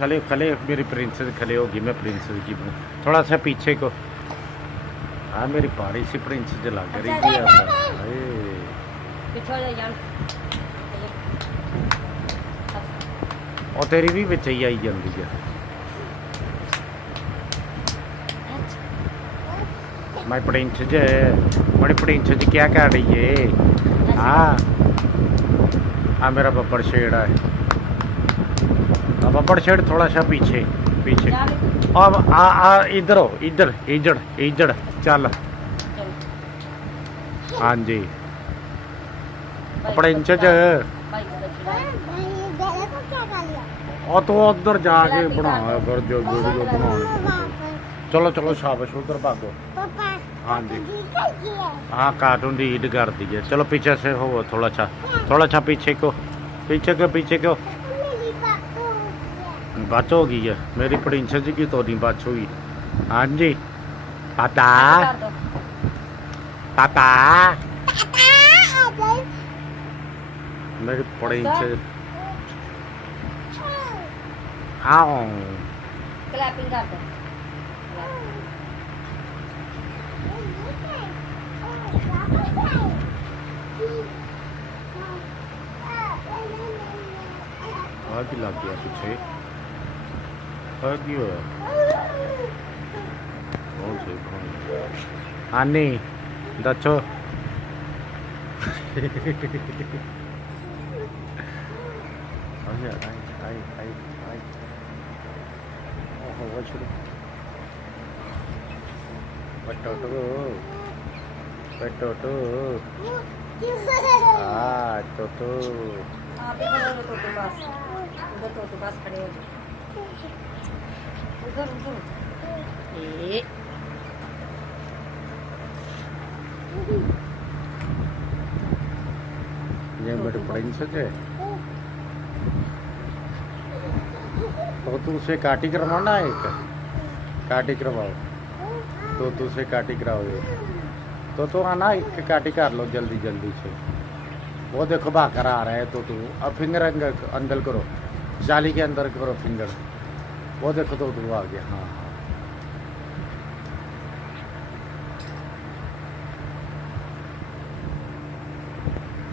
खले खले मेरी प्रिंसेस खले होगी, मैं प्रिंसेस की बनूं। थोड़ा सा पीछे को। हाँ मेरी पारी सी प्रिंसेस लग रही थी पिछो जा यार और तेरी भी विच ही आई जाती है। मैं प्रिंसेस बड़ी प्रिंसेस क्या कर रही है? हाँ हाँ मेरा बब्बर शेड है। बब्बर शेड थोड़ा सा पीछे पीछे। अब आ इधर हो, इधर इधर इधर चल। हाँ जी प्रिंसेस और तो उधर जाके बना फिर जो वीडियो बना। चलो चलो शाबाश उधर भागो। हाँ जी हाँ कार्टून रीड कर दिए। चलो पीछे से हो थोड़ा सा पीछे को पीछे को बच हो गई है मेरी प्रिंसेस की तो नहीं बच हुई। हाँ जी पापा पापा मेरी प्रिंसेस आओ क्लैपिंग कर दो। की लग गया पीछे की होया कौन से आनी दचो टोटो आप इधर हो तो बस उधर तो बस खड़े हो जाओ उधर उधर ए ये मेरे प्रिंसेस है। तो तू उसे काटी करवाना है एक काटी करवाओ तो तू उसे काटी कराओ ये तो आना एक काटी कर लो जल्दी जल्दी से। वो देखो भाकर आ रहा है तो तू अब फिंगर अंदर करो जाली के अंदर करो फिंगर। वो देखो तो तू आ गया। हाँ हाँ